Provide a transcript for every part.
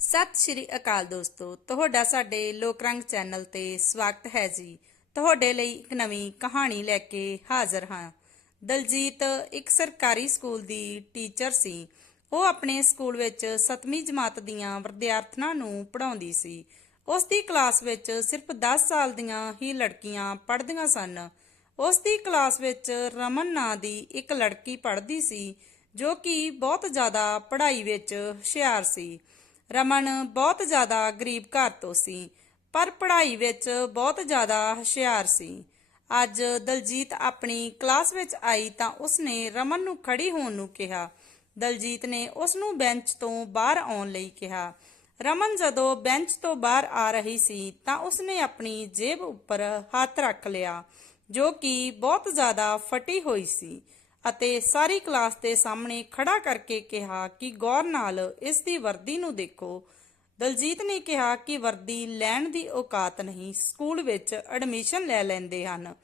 ਸਤਿ ਸ਼੍ਰੀ ਅਕਾਲ ਦੋਸਤੋ, ਤੁਹਾਡਾ ਸਾਡੇ ਲੋਕ ਰੰਗ ਚੈਨਲ ਤੇ ਸਵਾਗਤ ਹੈ ਜੀ। ਤੁਹਾਡੇ ਲਈ ਇੱਕ ਨਵੀਂ ਕਹਾਣੀ ਲੈ ਕੇ ਹਾਜ਼ਰ ਹਾਂ। ਦਲਜੀਤ ਇੱਕ ਸਰਕਾਰੀ ਸਕੂਲ ਦੀ ਟੀਚਰ ਸੀ। ਉਹ ਆਪਣੇ ਸਕੂਲ ਵਿੱਚ 7ਵੀਂ ਜਮਾਤ ਦੀਆਂ ਵਿਦਿਆਰਥਣਾਂ ਨੂੰ ਪੜ੍ਹਾਉਂਦੀ ਸੀ। ਉਸ ਦੀ ਕਲਾਸ ਵਿੱਚ ਸਿਰਫ 10 ਸਾਲ ਦੀਆਂ ਹੀ ਲੜਕੀਆਂ ਪੜ੍ਹਦੀਆਂ ਸਨ। ਉਸ ਦੀ ਕਲਾਸ ਵਿੱਚ ਰਮਨ ਨਾਂ ਦੀ ਇੱਕ ਲੜਕੀ ਪੜ੍ਹਦੀ ਸੀ, ਜੋ ਕਿ ਬਹੁਤ ਜ਼ਿਆਦਾ ਪੜ੍ਹਾਈ ਵਿੱਚ ਹੁਸ਼ਿਆਰ ਸੀ। ਰਮਨ ਬਹੁਤ ਜ਼ਿਆਦਾ ਗਰੀਬ ਘਰ ਤੋਂ ਸੀ, ਪਰ ਪੜ੍ਹਾਈ ਵਿੱਚ ਬਹੁਤ ਜ਼ਿਆਦਾ ਹੁਸ਼ਿਆਰ ਸੀ। ਅੱਜ ਦਲਜੀਤ ਆਪਣੀ ਕਲਾਸ ਵਿੱਚ ਆਈ ਤਾਂ ਉਸਨੇ ਰਮਨ ਨੂੰ ਖੜੀ ਹੋਣ ਨੂੰ ਕਿਹਾ। ਦਲਜੀਤ ਨੇ ਉਸ ਨੂੰ ਬੈਂਚ ਤੋਂ ਬਾਹਰ ਆਉਣ ਲਈ ਕਿਹਾ। ਰਮਨ ਜਦੋਂ ਬੈਂਚ ਤੋਂ ਬਾਹਰ ਆ ਰਹੀ ਸੀ ਤਾਂ ਉਸਨੇ ਆਪਣੀ ਜੇਬ ਉੱਪਰ ਹੱਥ ਰੱਖ ਲਿਆ, ਜੋ ਕਿ ਬਹੁਤ ਜ਼ਿਆਦਾ ਫਟੀ ਹੋਈ ਸੀ। ਅਤੇ ਸਾਰੀ ਕਲਾਸ ਦੇ ਸਾਹਮਣੇ ਖੜਾ ਕਰਕੇ ਕਿਹਾ ਕਿ ਗੌਰ ਨਾਲ ਇਸ ਦੀ ਵਰਦੀ ਨੂੰ ਦੇਖੋ। ਦਲਜੀਤ ਨੇ ਕਿਹਾ ਕਿ ਵਰਦੀ ਲੈਣ ਦੀ ਔਕਾਤ ਨਹੀਂ, ਸਕੂਲ ਵਿੱਚ ਐਡਮਿਸ਼ਨ ਲੈ ਲੈਂਦੇ ਹਨ।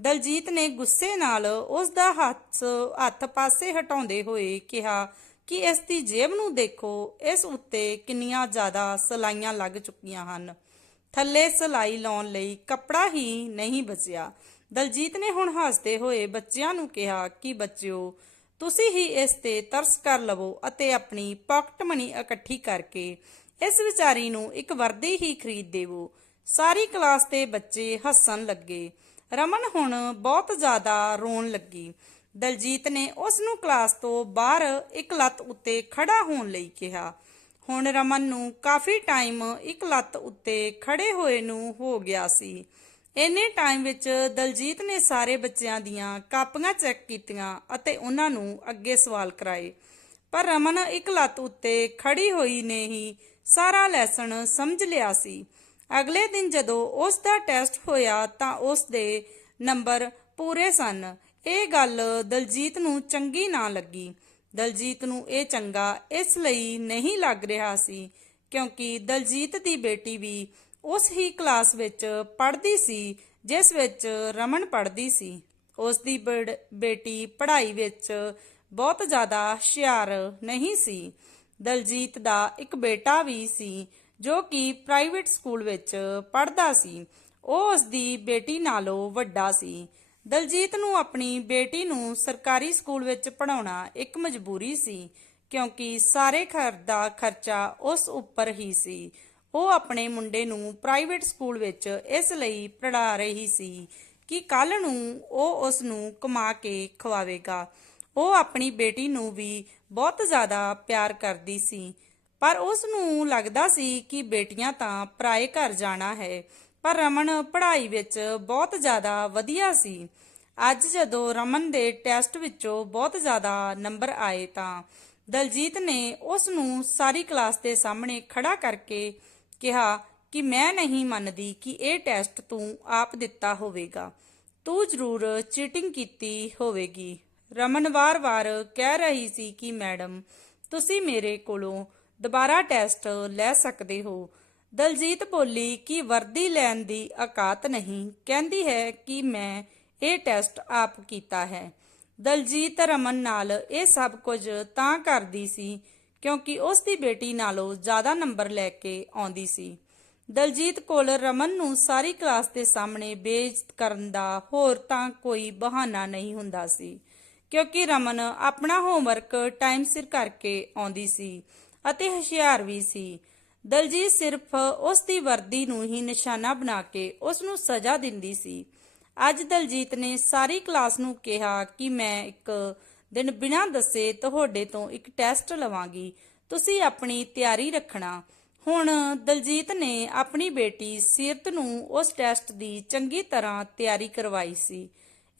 ਦਲਜੀਤ ਨੇ ਗੁੱਸੇ ਨਾਲ ਉਸ ਦਾ ਹੱਥ ਹੱਥ ਪਾਸੇ ਹਟਾਉਂਦੇ ਹੋਏ ਕਿਹਾ ਕਿ ਇਸ ਦੀ ਜੇਬ ਨੂੰ ਦੇਖੋ, ਇਸ ਉੱਤੇ ਕਿੰਨੀਆਂ ਜ਼ਿਆਦਾ ਸਲਾਈਆਂ ਲੱਗ ਚੁੱਕੀਆਂ ਹਨ। ਥੱਲੇ ਸਲਾਈ ਲਾਉਣ ਲਈ ਕੱਪੜਾ ਹੀ ਨਹੀਂ ਬਚਿਆ। ਦਲਜੀਤ ਨੇ ਹੁਣ ਹੱਸਦੇ ਹੋਏ ਬੱਚਿਆਂ ਨੂੰ ਕਿਹਾ ਕਿ ਬੱਚਿਓ, ਤੁਸੀਂ ਹੀ ਇਸ ਤੇ ਤਰਸ ਕਰ ਲਵੋ ਅਤੇ ਆਪਣੀ ਪਾਕਟ ਮਨੀ ਇਕੱਠੀ ਕਰਕੇ ਇਸ ਵਿਚਾਰੀ ਨੂੰ ਇੱਕ ਵਰਦੀ ਹੀ ਖਰੀਦ ਦੇਵੋ। ਸਾਰੀ ਕਲਾਸ ਦੇ ਬੱਚੇ ਹੱਸਣ ਲੱਗੇ। ਰਮਨ ਹੁਣ ਬਹੁਤ ਜ਼ਿਆਦਾ ਰੋਣ ਲੱਗੀ। ਦਲਜੀਤ ਨੇ ਉਸ ਨੂੰ ਕਲਾਸ ਤੋਂ ਬਾਹਰ ਇੱਕ ਲੱਤ ਉੱਤੇ ਖੜਾ ਹੋਣ ਲਈ ਕਿਹਾ। ਹੁਣ ਰਮਨ ਨੂੰ ਕਾਫੀ ਟਾਈਮ ਇੱਕ ਲੱਤ ਉੱਤੇ ਖੜੇ ਹੋਏ ਨੂੰ ਹੋ ਗਿਆ ਸੀ। ਇੰਨੇ ਟਾਈਮ ਵਿੱਚ ਦਲਜੀਤ ਨੇ ਸਾਰੇ ਬੱਚਿਆਂ ਦੀਆਂ ਕਾਪੀਆਂ ਚੈੱਕ ਕੀਤੀਆਂ ਅਤੇ ਉਹਨਾਂ ਨੂੰ ਅੱਗੇ ਸਵਾਲ ਕਰਾਏ। ਪਰ ਰਮਨ ਇੱਕ ਲੱਤ ਉੱਤੇ ਖੜੀ ਹੋਈ ਨੇ ਹੀ ਸਾਰਾ ਲੈਸਨ ਸਮਝ ਲਿਆ ਸੀ। ਅਗਲੇ ਦਿਨ ਜਦੋਂ ਉਸ ਦਾ ਟੈਸਟ ਹੋਇਆ ਤਾਂ ਉਸ ਦੇ ਨੰਬਰ ਪੂਰੇ ਸਨ। ਇਹ ਗੱਲ ਦਲਜੀਤ ਨੂੰ ਚੰਗੀ ਨਾ ਲੱਗੀ। ਦਲਜੀਤ ਨੂੰ ਇਹ ਚੰਗਾ ਇਸ ਲਈ ਨਹੀਂ ਲੱਗ ਰਿਹਾ ਸੀ ਕਿਉਂਕਿ ਦਲਜੀਤ ਦੀ ਬੇਟੀ ਵੀ ਉਸ ਹੀ ਕਲਾਸ ਵਿੱਚ ਪੜ੍ਹਦੀ ਸੀ, ਜਿਸ ਵਿੱਚ ਰਮਨ ਪੜ੍ਹਦੀ ਸੀ। ਉਸ ਦੀ ਬੇਟੀ ਪੜ੍ਹਾਈ ਵਿੱਚ ਬਹੁਤ ਜ਼ਿਆਦਾ ਹੁਸ਼ਿਆਰ ਨਹੀਂ ਸੀ। ਦਲਜੀਤ ਦਾ ਇੱਕ ਬੇਟਾ ਵੀ ਸੀ, ਜੋ ਕਿ ਪ੍ਰਾਈਵੇਟ ਸਕੂਲ ਵਿੱਚ ਪੜ੍ਹਦਾ ਸੀ। ਉਹ ਉਸ ਦੀ ਬੇਟੀ ਨਾਲੋਂ ਵੱਡਾ ਸੀ। ਦਲਜੀਤ ਨੂੰ ਆਪਣੀ ਬੇਟੀ ਨੂੰ ਸਰਕਾਰੀ ਸਕੂਲ ਵਿੱਚ ਪੜਾਉਣਾ ਇੱਕ ਮਜਬੂਰੀ ਸੀ, ਕਿਉਂਕਿ ਸਾਰੇ ਘਰ ਦਾ ਖਰਚਾ ਉਸ ਉੱਪਰ ਹੀ ਸੀ। ਉਹ ਆਪਣੇ ਮੁੰਡੇ ਨੂੰ ਪ੍ਰਾਈਵੇਟ ਸਕੂਲ ਵਿੱਚ ਇਸ ਲਈ ਪੜ੍ਹਾ ਰਹੀ ਸੀ ਕਿ ਕੱਲ ਨੂੰ ਉਹ ਉਸ ਨੂੰ ਕਮਾ ਕੇ ਖਵਾਵੇਗਾ। ਉਹ ਆਪਣੀ ਬੇਟੀ ਨੂੰ ਵੀ ਬਹੁਤ ਜ਼ਿਆਦਾ ਪਿਆਰ ਕਰਦੀ ਸੀ, ਪਰ ਉਸ ਨੂੰ ਲੱਗਦਾ ਸੀ ਕਿ ਬੇਟੀਆਂ ਤਾਂ ਪਰਾਏ ਘਰ ਜਾਣਾ ਹੈ, ਪਰ ਰਮਨ ਪੜ੍ਹਾਈ ਵਿੱਚ ਬਹੁਤ ਜ਼ਿਆਦਾ ਵਧੀਆ ਸੀ। ਅੱਜ ਜਦੋਂ ਰਮਨ ਦੇ ਟੈਸਟ ਵਿੱਚੋਂ ਬਹੁਤ ਜ਼ਿਆਦਾ ਨੰਬਰ ਆਏ ਤਾਂ ਦਲਜੀਤ ਨੇ ਉਸ ਨੂੰ ਸਾਰੀ ਕਲਾਸ ਦੇ ਸਾਹਮਣੇ ਖੜਾ ਕਰਕੇ ਕਿਹਾ ਕਿ ਮੈਂ ਨਹੀਂ ਮੰਨਦੀ ਕਿ ਇਹ ਟੈਸਟ ਤੂੰ ਆਪ ਦਿੱਤਾ ਹੋਵੇਗਾ। ਤੂੰ ਜ਼ਰੂਰ ਚੀਟਿੰਗ ਕੀਤੀ ਹੋਵੇਗੀ। ਰਮਨ ਵਾਰ-ਵਾਰ ਕਹਿ ਰਹੀ ਸੀ ਕਿ, ਮੈਡਮ, ਤੁਸੀਂ ਮੇਰੇ ਕੋਲੋਂ ਦੁਬਾਰਾ ਟੈਸਟ ਲੈ ਸਕਦੇ ਹੋ। ਦਲਜੀਤ ਬੋਲੀ ਕਿ ਵਰਦੀ ਲੈਣ ਦੀ ਔਕਾਤ ਨਹੀਂ। ਕਹਿੰਦੀ ਹੈ ਕਿ ਮੈਂ ਇਹ ਟੈਸਟ ਆਪ ਕੀਤਾ ਹੈ। ਦਲਜੀਤ ਰਮਨ ਨਾਲ ਇਹ ਸਭ ਕੁਝ ਤਾਂ ਕਰਦੀ ਸੀ ਕਿਉਂਕਿ ਉਸ ਦੀ ਬੇਟੀ ਨਾਲੋਂ ਜ਼ਿਆਦਾ ਨੰਬਰ ਲੈ ਕੇ ਆਉਂਦੀ ਸੀ। ਦਲਜੀਤ ਕੋਲ ਰਮਨ ਨੂੰ ਸਾਰੀ ਕਲਾਸ ਦੇ ਸਾਹਮਣੇ ਬੇਇੱਜ਼ਤ ਕਰਨ ਦਾ ਹੋਰ ਤਾਂ ਕੋਈ ਬਹਾਨਾ ਨਹੀਂ ਹੁੰਦਾ ਸੀ। ਕਿਉਂਕਿ ਰਮਨ ਆਪਣਾ ਹੋਮਵਰਕ ਟਾਈਮ ਸਿਰ ਕਰਕੇ ਆਉਂਦੀ ਸੀ ਅਤੇ ਹੁਸ਼ਿਆਰ ਵੀ ਸੀ। ਦਲਜੀਤ ਸਿਰਫ ਉਸ ਦੀ ਵਰਦੀ ਨੂੰ ਹੀ ਨਿਸ਼ਾਨਾ ਬਣਾ ਕੇ ਉਸ ਨੂੰ ਸਜ਼ਾ ਦਿੰਦੀ ਸੀ। ਅੱਜ ਦਲਜੀਤ ਨੇ ਸਾਰੀ ਕਲਾਸ ਨੂੰ ਕਿਹਾ ਕਿ ਮੈਂ ਇੱਕ ਦਿਨ ਬਿਨਾਂ ਦੱਸੇ ਤੁਹਾਡੇ ਤੋਂ ਇੱਕ ਟੈਸਟ ਲਵਾਂਗੀ। ਤੁਸੀਂ ਆਪਣੀ ਤਿਆਰੀ ਰੱਖਣਾ। ਹੁਣ ਦਲਜੀਤ ਨੇ ਆਪਣੀ ਬੇਟੀ ਸਿਰਤ ਨੂੰ ਉਸ ਟੈਸਟ ਦੀ ਚੰਗੀ ਤਰ੍ਹਾਂ ਤਿਆਰੀ ਕਰਵਾਈ ਸੀ।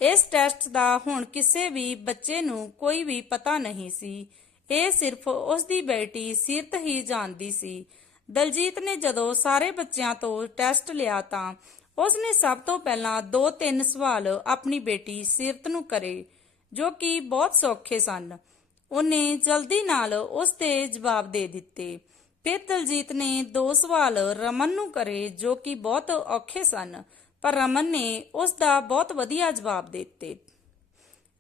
ਇਸ ਟੈਸਟ ਦਾ ਹੁਣ ਕਿਸੇ ਵੀ ਬੱਚੇ ਨੂੰ ਕੋਈ ਵੀ ਪਤਾ ਨਹੀਂ ਸੀ। ਇਹ ਸਿਰਫ ਉਸ ਦੀ ਬੇਟੀ ਸਿਰਤ ਹੀ ਜਾਣਦੀ ਸੀ। ਦਲਜੀਤ ਨੇ ਜਦੋਂ ਸਾਰੇ ਬੱਚਿਆਂ ਤੋਂ ਟੈਸਟ ਲਿਆ ਤਾਂ ਉਸ ਨੇ ਸਭ ਤੋਂ ਪਹਿਲਾਂ ਦੋ ਤਿੰਨ ਸਵਾਲ ਆਪਣੀ ਬੇਟੀ ਸਿਰਤ ਨੂੰ ਕਰੇ। ਜੋ ਕਿ ਬਹੁਤ ਸੌਖੇ ਸਨ। ਉਹਨੇ ਜਲਦੀ ਨਾਲ ਉਸ ਦੇ ਜਵਾਬ ਦੇ ਦਿੱਤੇ। ਫਿਰ ਦਲਜੀਤ ਨੇ ਦੋ ਸਵਾਲ ਰਮਨ ਨੂੰ ਕਰੇ, ਜੋ ਕਿ ਬਹੁਤ ਔਖੇ ਸਨ, ਪਰ ਰਮਨ ਨੇ ਉਸ ਦਾ ਬਹੁਤ ਵਧੀਆ ਜਵਾਬ ਦੇ ਦਿੱਤੇ।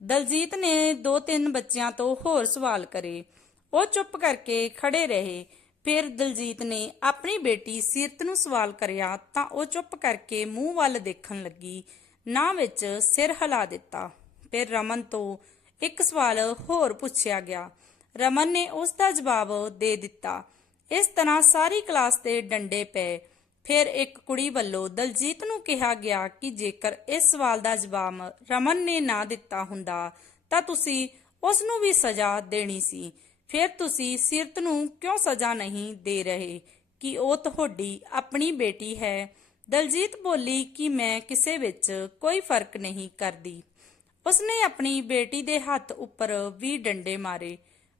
ਦਲਜੀਤ ਨੇ ਦੋ ਤਿੰਨ ਬੱਚਿਆਂ ਤੋਂ ਹੋਰ ਸਵਾਲ ਕਰੇ। ਉਹ ਚੁੱਪ ਕਰਕੇ ਖੜੇ ਰਹੇ। ਫਿਰ ਦਲਜੀਤ ਨੇ ਆਪਣੀ ਬੇਟੀ ਸੀਰਤ ਨੂੰ ਸਵਾਲ ਕਰਿਆ, ਤਾਂ ਉਹ ਚੁੱਪ ਕਰਕੇ ਮੂੰਹ ਵੱਲ ਦੇਖਣ ਲੱਗੀ, ਨਾ ਵਿੱਚ ਸਿਰ ਹਿਲਾ ਦਿੱਤਾ। ਫਿਰ ਰਮਨ ਤੋਂ ਇੱਕ ਸਵਾਲ ਹੋਰ ਪੁੱਛਿਆ ਗਿਆ। ਰਮਨ ਨੇ ਉਸ ਦਾ ਜਵਾਬ ਦੇ ਦਿੱਤਾ। ਇਸ ਤਰ੍ਹਾਂ ਸਾਰੀ ਕਲਾਸ ਤੇ ਡੰਡੇ ਪਏ। ਫਿਰ ਇੱਕ ਕੁੜੀ ਵੱਲੋਂ ਦਲਜੀਤ ਨੂੰ ਕਿਹਾ ਗਿਆ ਕਿ ਜੇਕਰ ਇਸ ਸਵਾਲ ਦਾ ਜਵਾਬ ਰਮਨ ਨੇ ਨਾ ਦਿੱਤਾ ਹੁੰਦਾ, ਤਾਂ ਤੁਸੀਂ ਉਸ ਨੂੰ ਵੀ ਸਜ਼ਾ ਦੇਣੀ ਸੀ। ਫਿਰ ਤੁਸੀਂ ਸਿਰਤ ਨੂੰ ਕਿਉਂ ਸਜ਼ਾ ਨਹੀਂ ਦੇ ਰਹੇ ਕਿ ਉਹ ਤੁਹਾਡੀ ਆਪਣੀ ਬੇਟੀ ਹੈ? ਦਲਜੀਤ ਬੋਲੀ ਕਿ ਮੈਂ ਕਿਸੇ ਵਿੱਚ ਕੋਈ ਫ਼ਰਕ ਨਹੀਂ ਕਰਦੀ। ਉਸਨੇ ਆਪਣੀ ਬੇਟੀ ਦੇ ਹੱਥ ਉੱਪਰ ਵੀ ਡੰਡੇ ਮਾਰੇ,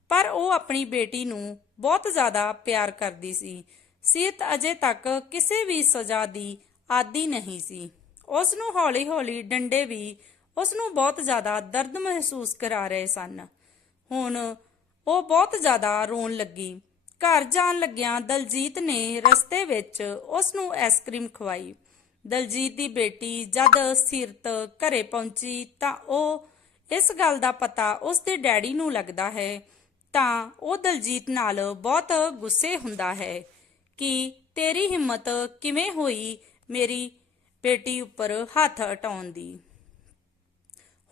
ਪਰ ਉਹ ਆਪਣੀ ਬੇਟੀ ਨੂੰ ਬਹੁਤ ਜ਼ਿਆਦਾ ਪਿਆਰ ਕਰਦੀ ਸੀ। ਸੀਤ ਅਜੇ ਤੱਕ ਕਿਸੇ ਵੀ ਸਜ਼ਾ ਦੀ ਆਦੀ ਨਹੀਂ ਸੀ। ਉਸ ਨੂੰ ਹੌਲੀ-ਹੌਲੀ ਡੰਡੇ ਵੀ ਉਸ ਨੂੰ ਬਹੁਤ ਜ਼ਿਆਦਾ ਦਰਦ ਮਹਿਸੂਸ ਕਰਾ ਰਹੇ ਸਨ। ਹੁਣ ਉਹ ਬਹੁਤ ਜ਼ਿਆਦਾ ਰੋਣ ਲੱਗੀ। ਘਰ ਜਾਣ ਲੱਗਿਆਂ ਦਲਜੀਤ ਨੇ ਰਸਤੇ ਵਿੱਚ ਉਸ ਨੂੰ ਆਈਸਕ੍ਰੀਮ ਖਵਾਈ। ਦਲਜੀਤ ਦੀ ਬੇਟੀ ਜਦ ਸਿਰਤ ਘਰੇ ਪਹੁੰਚੀ ਤਾਂ ਉਹ ਇਸ ਗੱਲ ਦਾ ਪਤਾ ਉਸ ਦੇ ਡੈਡੀ ਨੂੰ ਲੱਗਦਾ ਹੈ। ਤਾਂ ਉਹ ਦਲਜੀਤ ਨਾਲ ਬਹੁਤ ਗੁੱਸੇ ਹੁੰਦਾ ਹੈ ਕਿ ਤੇਰੀ ਹਿੰਮਤ ਕਿਵੇਂ ਹੋਈ ਮੇਰੀ ਬੇਟੀ ਉੱਪਰ ਹੱਥ ਹਟਾਉਣ ਦੀ।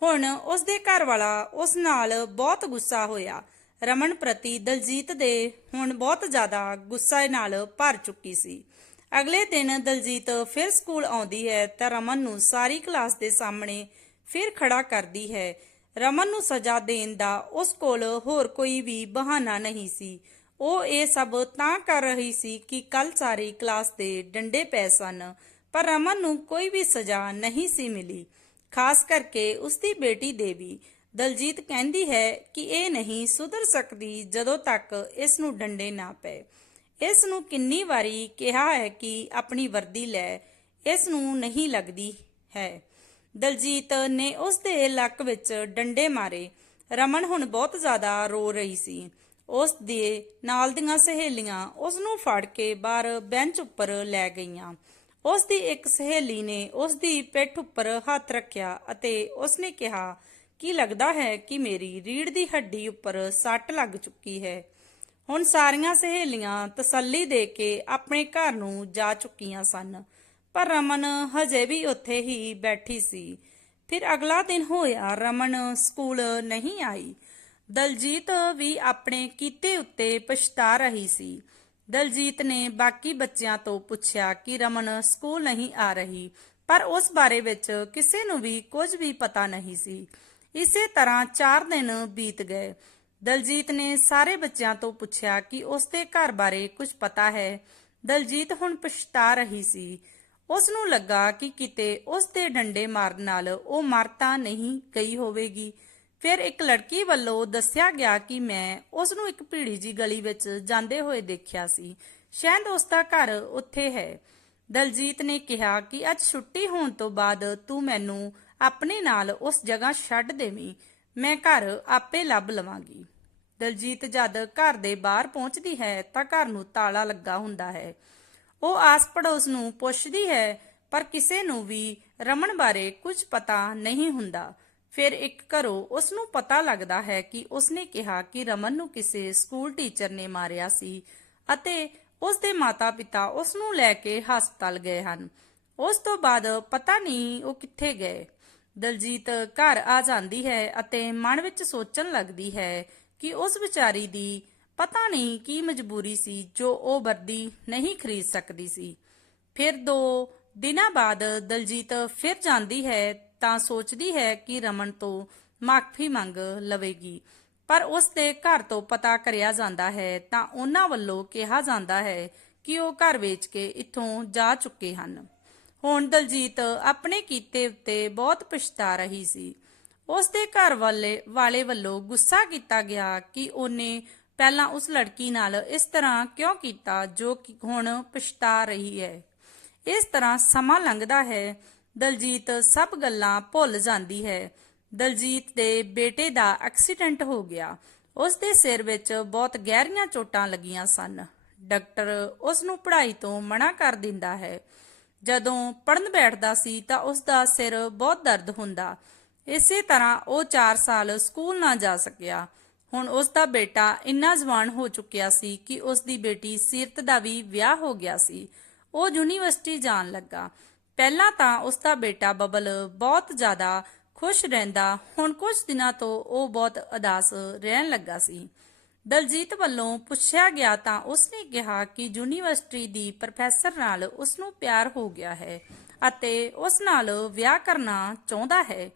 ਹੁਣ ਉਸ ਦੇ ਘਰ ਵਾਲਾ ਉਸ ਨਾਲ ਬਹੁਤ ਗੁੱਸਾ ਹੋਇਆ। ਰਮਨ ਪ੍ਰਤੀ ਦਲਜੀਤ ਦੇ ਹੁਣ ਬਹੁਤ ਜ਼ਿਆਦਾ ਗੁੱਸਾ ਨਾਲ ਭਰ ਚੁੱਕੀ ਸੀ। ਅਗਲੇ ਦਿਨ ਦਲਜੀਤ ਫਿਰ ਸਕੂਲ ਆਉਂਦੀ ਹੈ ਤਾਂ ਰਮਨ ਨੂੰ ਸਾਰੀ ਕਲਾਸ ਦੇ ਸਾਹਮਣੇ ਫਿਰ ਖੜਾ ਕਰਦੀ ਹੈ। ਰਮਨ ਨੂੰ ਸਜ਼ਾ ਦੇਣ ਦਾ ਉਸ ਕੋਲ ਹੋਰ ਕੋਈ ਵੀ ਬਹਾਨਾ ਨਹੀਂ ਸੀ। ਉਹ ਇਹ ਸਭ ਤਾਂ ਕਰ ਰਹੀ ਸੀ ਕਿ ਕੱਲ ਸਾਰੀ ਕਲਾਸ ਦੇ ਡੰਡੇ ਪੈ ਸਨ, ਪਰ ਰਮਨ ਨੂੰ ਕੋਈ ਵੀ ਸਜ਼ਾ ਨਹੀਂ ਸੀ ਮਿਲੀ। ਖਾਸ ਕਰਕੇ ਉਸ ਦੀ ਬੇਟੀ ਦੇਵੀ। ਦਲਜੀਤ ਕਹਿੰਦੀ ਹੈ ਕਿ ਇਹ ਨਹੀਂ ਸੁਧਰ ਸਕਦੀ ਜਦੋਂ ਤੱਕ ਇਸ ਨੂੰ ਡੰਡੇ ਨਾ ਪਏ। ਇਸ ਨੂੰ ਕਿੰਨੀ ਵਾਰੀ ਕਿਹਾ ਹੈ ਕਿ ਆਪਣੀ ਵਰਦੀ ਲੈ, ਇਸ ਨੂੰ ਨਹੀਂ ਲੱਗਦੀ ਹੈ। ਦਲਜੀਤ ਨੇ ਉਸ ਦੇ ਲੱਕ ਵਿੱਚ ਡੰਡੇ ਮਾਰੇ। ਰਮਨ ਹੁਣ ਬਹੁਤ ਜ਼ਿਆਦਾ ਰੋ ਰਹੀ ਸੀ। ਉਸ ਦੇ ਨਾਲ ਦੀਆਂ ਸਹੇਲੀਆਂ ਉਸ ਨੂੰ ਫੜ ਕੇ ਬਾਹਰ ਬੈਂਚ ਉੱਪਰ ਲੈ ਗਈਆਂ। ਉਸ ਦੀ ਇੱਕ ਸਹੇਲੀ ਨੇ ਉਸ ਦੀ ਪਿੱਠ ਉੱਪਰ ਹੱਥ ਰੱਖਿਆ ਅਤੇ ਉਸ ਨੇ ਕਿਹਾ, ਕਿ ਲੱਗਦਾ ਹੈ ਕਿ ਮੇਰੀ ਰੀੜ ਦੀ ਹੱਡੀ ਉੱਪਰ ਸੱਟ ਲੱਗ ਚੁੱਕੀ ਹੈ? ਹੁਣ ਸਾਰੀਆਂ ਸਹੇਲੀਆਂ ਤਸੱਲੀ ਦੇ ਕੇ ਆਪਣੇ ਘਰ ਨੂੰ ਜਾ ਚੁੱਕੀਆਂ ਸਨ। ਪਰ ਰਮਨ ਹਜੇ ਵੀ ਉੱਥੇ ਹੀ ਬੈਠੀ ਸੀ। ਫਿਰ ਅਗਲਾ ਦਿਨ ਹੋਇਆ, ਰਮਨ ਸਕੂਲ ਨਹੀਂ ਆਈ। ਦਲਜੀਤ ਵੀ ਆਪਣੇ ਕੀਤੇ ਉੱਤੇ ਪਛਤਾ ਰਹੀ ਸੀ। ਦਲਜੀਤ ਨੇ ਬਾਕੀ ਬੱਚਿਆਂ ਤੋਂ ਪੁੱਛਿਆ ਕਿ ਰਮਨ ਸਕੂਲ ਨਹੀਂ ਆ ਰਹੀ, ਪਰ ਉਸ ਬਾਰੇ ਵਿੱਚ ਕਿਸੇ ਨੂੰ ਵੀ ਕੁਝ ਵੀ ਪਤਾ ਨਹੀਂ ਸੀ। ਇਸੇ ਤਰ੍ਹਾਂ 4 ਦਿਨ ਬੀਤ ਗਏ। ਦਲਜੀਤ ਨੇ ਸਾਰੇ ਬੱਚਿਆਂ ਤੋਂ ਪੁੱਛਿਆ ਕਿ ਉਸ ਦੇ ਘਰ ਬਾਰੇ ਕੁਝ ਪਤਾ ਹੈ। ਦਲਜੀਤ ਹੁਣ ਪਛਤਾ ਰਹੀ ਸੀ। ਉਸ ਨੂੰ ਲੱਗਾ ਕਿ ਕਿਤੇ ਉਸ ਦੇ ਡੰਡੇ ਮਾਰਨ ਨਾਲ ਉਹ ਮਰਤਾ ਨਹੀਂ ਗਈ ਹੋਵੇਗੀ। ਫਿਰ ਇੱਕ ਲੜਕੀ ਵੱਲੋਂ ਦੱਸਿਆ ਗਿਆ ਕਿ ਮੈਂ ਉਸ ਨੂੰ ਇੱਕ ਭੀੜੀ ਜੀ ਗਲੀ ਵਿੱਚ ਜਾਂਦੇ ਹੋਏ ਦੇਖਿਆ ਸੀ। ਸ਼ਾਇਦ ਉਸ ਦਾ ਘਰ ਉੱਥੇ ਹੈ। ਦਲਜੀਤ ਨੇ ਕਿਹਾ ਕਿ ਅੱਜ ਛੁੱਟੀ ਹੋਣ ਤੋਂ ਬਾਅਦ ਤੂੰ ਮੈਨੂੰ ਆਪਣੇ ਨਾਲ ਉਸ ਜਗ੍ਹਾ ਛੱਡ ਦੇਵੀਂ। ਮੈਂ ਘਰ ਆਪੇ ਲੱਭ ਲਵਾਂਗੀ। ਦਲਜੀਤ ਜਦ ਘਰ ਦੇ ਬਾਹਰ ਪਹੁੰਚਦੀ ਹੈ ਤਾਂ ਘਰ ਨੂੰ ਤਾਲਾ ਲੱਗਾ ਹੁੰਦਾ ਹੈ। ਉਹ ਆਸ ਪੜੋਸ ਨੂੰ ਪੁੱਛਦੀ ਹੈ, ਪਰ ਕਿਸੇ ਨੂੰ ਵੀ ਰਮਨ ਬਾਰੇ ਕੁਝ ਪਤਾ ਨਹੀਂ ਹੁੰਦਾ। ਫਿਰ ਇੱਕ ਘਰੋਂ ਉਸ ਨੂੰ ਪਤਾ ਲੱਗਦਾ ਹੈ ਕਿ ਉਸਨੇ ਕਿਹਾ ਕਿ ਰਮਨ ਨੂੰ ਕਿਸੇ ਸਕੂਲ ਟੀਚਰ ਨੇ ਮਾਰਿਆ ਸੀ ਅਤੇ ਉਸ ਦੇ ਮਾਤਾ-ਪਿਤਾ ਉਸ ਨੂੰ ਲੈ ਕੇ ਹਸਪਤਾਲ ਗਏ ਹਨ। ਉਸ ਤੋਂ ਬਾਅਦ ਪਤਾ ਨਹੀਂ ਉਹ ਕਿੱਥੇ ਗਏ। ਦਲਜੀਤ ਘਰ ਆ ਜਾਂਦੀ ਹੈ ਅਤੇ ਮਨ ਵਿੱਚ ਸੋਚਣ ਲੱਗਦੀ ਹੈ ਕਿ ਉਸ ਵਿਚਾਰੀ ਦੀ ਪਤਾ ਨਹੀਂ ਕੀ ਮਜਬੂਰੀ ਸੀ ਜੋ ਉਹ ਵਰਦੀ ਨਹੀਂ ਖਰੀਦ ਸਕਦੀ ਸੀ। ਫਿਰ ਦੋ ਦਿਨਾਂ ਬਾਅਦ ਦਲਜੀਤ ਫਿਰ ਜਾਂਦੀ ਹੈ ਤਾਂ ਸੋਚਦੀ ਹੈ ਕਿ ਰਮਨ ਤੋਂ ਮਾਫੀ ਮੰਗ ਲਵੇਗੀ। ਪਰ ਉਸ ਦੇ ਘਰ ਤੋਂ ਪਤਾ ਕਰਿਆ ਜਾਂਦਾ ਹੈ ਤਾਂ ਉਹਨਾਂ ਵੱਲੋਂ ਕਿਹਾ ਜਾਂਦਾ ਹੈ ਕਿ ਉਹ ਘਰ ਵੇਚ ਕੇ ਇੱਥੋਂ ਜਾ ਚੁੱਕੇ ਹਨ। ਹੁਣ ਦਲਜੀਤ ਆਪਣੇ ਕੀਤੇ ਉੱਤੇ ਬਹੁਤ ਪਛਤਾ ਰਹੀ ਸੀ। ਉਸ ਦੇ ਘਰ ਵਾਲੇ ਵਾਲੇ ਵੱਲੋਂ ਗੁੱਸਾ ਕੀਤਾ ਗਿਆ ਕਿ ਉਹਨੇ ਪਹਿਲਾਂ ਉਸ ਲੜਕੀ ਨਾਲ ਇਸ ਤਰ੍ਹਾਂ ਕਿਉਂ ਕੀਤਾ ਜੋ ਕਿ ਹੁਣ ਪਛਤਾ ਰਹੀ ਹੈ। ਇਸ ਤਰ੍ਹਾਂ ਸਮਾਂ ਲੰਘਦਾ ਹੈ, ਦਲਜੀਤ ਸਭ ਗੱਲਾਂ ਭੁੱਲ ਜਾਂਦੀ ਹੈ। ਦਲਜੀਤ ਦੇ ਬੇਟੇ ਦਾ ਐਕਸੀਡੈਂਟ ਹੋ ਗਿਆ। ਉਸ ਦੇ ਸਿਰ ਵਿੱਚ ਬਹੁਤ ਗਹਿਰੀਆਂ ਚੋਟਾਂ ਲੱਗੀਆਂ ਸਨ। ਡਾਕਟਰ ਉਸ ਨੂੰ ਪੜ੍ਹਾਈ ਤੋਂ ਮਨਾ ਕਰ ਦਿੰਦਾ ਹੈ। ਜਦੋਂ ਪੜਨ ਬੈਠਦਾ ਸੀ ਤਾਂ ਉਸ ਦਾ ਸਿਰ ਬਹੁਤ ਦਰਦ ਹੁੰਦਾ। ਇਸੇ ਤਰ੍ਹਾਂ ਉਹ 4 ਸਾਲ ਸਕੂਲ ਨਾ ਜਾ ਸਕਿਆ। ਹੁਣ ਉਸ ਦਾ ਬੇਟਾ ਇੰਨਾ ਜਵਾਨ ਹੋ ਚੁੱਕਿਆ ਸੀ ਕਿ ਉਸ ਦੀ ਬੇਟੀ ਸੀਰਤ ਦਾ ਵੀ ਵਿਆਹ ਹੋ ਗਿਆ ਸੀ। ਉਹ ਯੂਨੀਵਰਸਿਟੀ ਜਾਣ ਲੱਗਾ। ਪਹਿਲਾਂ ਤਾਂ ਉਸ ਦਾ ਬੇਟਾ ਬਬਲ ਬਹੁਤ ਜ਼ਿਆਦਾ ਖੁਸ਼ ਰਹਿੰਦਾ। ਹੁਣ ਕੁਝ ਦਿਨਾਂ ਤੋਂ ਉਹ ਬਹੁਤ ਉਦਾਸ ਰਹਿਣ ਲੱਗਾ ਸੀ। ਦਲਜੀਤ ਵੱਲੋਂ ਪੁੱਛਿਆ ਗਿਆ ਤਾਂ ਉਸਨੇ ਕਿਹਾ ਕਿ ਯੂਨੀਵਰਸਿਟੀ ਦੀ ਪ੍ਰੋਫੈਸਰ ਨਾਲ ਉਸ ਨੂੰ ਪਿਆਰ ਹੋ ਗਿਆ ਹੈ ਅਤੇ ਉਸ ਨਾਲ ਵਿਆਹ ਕਰਨਾ ਚਾਹੁੰਦਾ ਹੈ।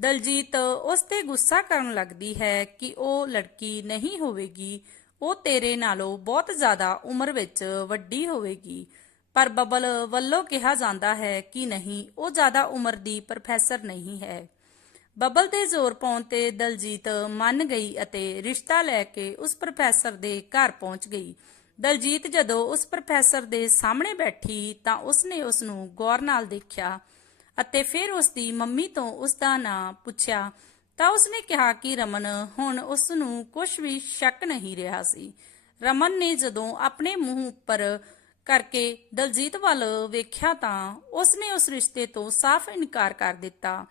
ਦਲਜੀਤ ਉਸ ਤੇ ਗੁੱਸਾ ਕਰਨ ਲੱਗਦੀ ਹੈ ਕਿ ਉਹ ਲੜਕੀ ਨਹੀਂ ਹੋਵੇਗੀ। ਉਹ ਤੇਰੇ ਨਾਲੋਂ ਬਹੁਤ ਜ਼ਿਆਦਾ ਉਮਰ ਵਿੱਚ ਵੱਡੀ ਹੋਵੇਗੀ। ਪਰ ਬਬਲ ਵੱਲੋਂ ਕਿਹਾ ਜਾਂਦਾ ਹੈ ਕਿ ਨਹੀਂ, ਉਹ ਜ਼ਿਆਦਾ ਉਮਰ ਦੀ ਪ੍ਰੋਫੈਸਰ ਨਹੀਂ ਹੈ। ਬਬਲ ਦੇ ਜ਼ੋਰ ਪਾਉਣ ਤੇ ਦਲਜੀਤ ਮੰਨ ਗਈ ਅਤੇ ਰਿਸ਼ਤਾ ਲੈ ਕੇ ਉਸ ਪ੍ਰੋਫੈਸਰ ਦੇ ਘਰ ਪਹੁੰਚ ਗਈ। ਦਲਜੀਤ ਜਦੋਂ ਉਸ ਪ੍ਰੋਫੈਸਰ ਦੇ ਸਾਹਮਣੇ ਬੈਠੀ ਤਾਂ ਉਸਨੇ ਉਸ ਨੂੰ ਗੌਰ ਨਾਲ ਦੇਖਿਆ ਅਤੇ ਫਿਰ ਉਸ ਦੀ ਮੰਮੀ ਤੋਂ ਉਸ ਦਾ ਨਾਂ ਪੁੱਛਿਆ। ਤਾਂ ਉਸਨੇ ਕਿਹਾ ਕਿ ਰਮਨ, ਹੁਣ ਉਸ ਨੂੰ ਕੁਝ ਵੀ ਸ਼ੱਕ ਨਹੀਂ ਰਿਹਾ ਸੀ। ਰਮਨ ਨੇ ਜਦੋਂ ਆਪਣੇ ਮੂੰਹ ਉੱਪਰ ਕਰਕੇ ਦਲਜੀਤ ਵੱਲ ਵੇਖਿਆ ਤਾਂ ਉਸਨੇ ਉਸ ਰਿਸ਼ਤੇ ਤੋਂ ਸਾਫ਼ ਇਨਕਾਰ ਕਰ ਦਿੱਤਾ।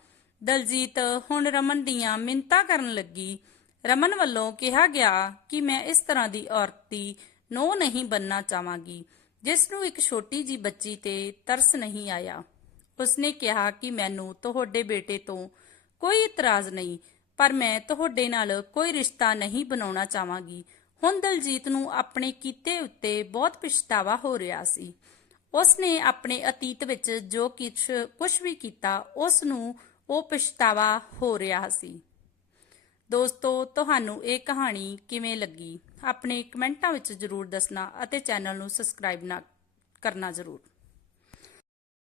ਦਲਜੀਤ ਹੁਣ ਰਮਨ ਦੀਆਂ ਮਿੰਤਾ ਕਰਨ ਲੱਗੀ। ਰਮਨ ਵੱਲੋਂ ਕਿਹਾ ਗਿਆ ਕਿ ਮੈਂ ਇਸ ਤਰ੍ਹਾਂ ਦੀ ਔਰਤ ਦੀ ਨੋ ਨਹੀਂ ਬੰਨਣਾ ਚਾਹਾਂਗੀ, ਜਿਸ ਨੂੰ ਇੱਕ ਛੋਟੀ ਜੀ ਬੱਚੀ ਤੇ ਤਰਸ ਨਹੀਂ ਆਇਆ। ਉਸਨੇ ਕਿਹਾ ਕਿ ਮੈਨੂੰ ਤੁਹਾਡੇ ਬੇਟੇ ਤੋਂ ਕੋਈ ਇਤਰਾਜ਼ ਨਹੀਂ, ਪਰ ਮੈਂ ਤੁਹਾਡੇ ਨਾਲ ਕੋਈ ਰਿਸ਼ਤਾ ਨਹੀਂ ਬਣਾਉਣਾ ਚਾਹਾਂਗੀ। ਹੁਣ ਦਲਜੀਤ ਨੂੰ ਆਪਣੇ ਕੀਤੇ ਉੱਤੇ ਬਹੁਤ ਪਛਤਾਵਾ ਹੋ ਰਿਹਾ ਸੀ। ਉਸਨੇ ਆਪਣੇ ਅਤੀਤ ਵਿੱਚ ਜੋ ਕੁਛ ਕੁਝ ਵੀ ਕੀਤਾ, ਉਸ ਨੂੰ ਉਹ ਪਛਤਾਵਾ ਹੋ ਰਿਹਾ ਸੀ। ਦੋਸਤੋ, ਤੁਹਾਨੂੰ ਇਹ ਕਹਾਣੀ ਕਿਵੇਂ ਲੱਗੀ? ਆਪਣੇ ਕਮੈਂਟਾਂ ਵਿੱਚ ਜ਼ਰੂਰ ਦੱਸਣਾ ਅਤੇ ਚੈਨਲ ਨੂੰ ਸਬਸਕ੍ਰਾਈਬ ਨਾ ਕਰਨਾ ਜ਼ਰੂਰ।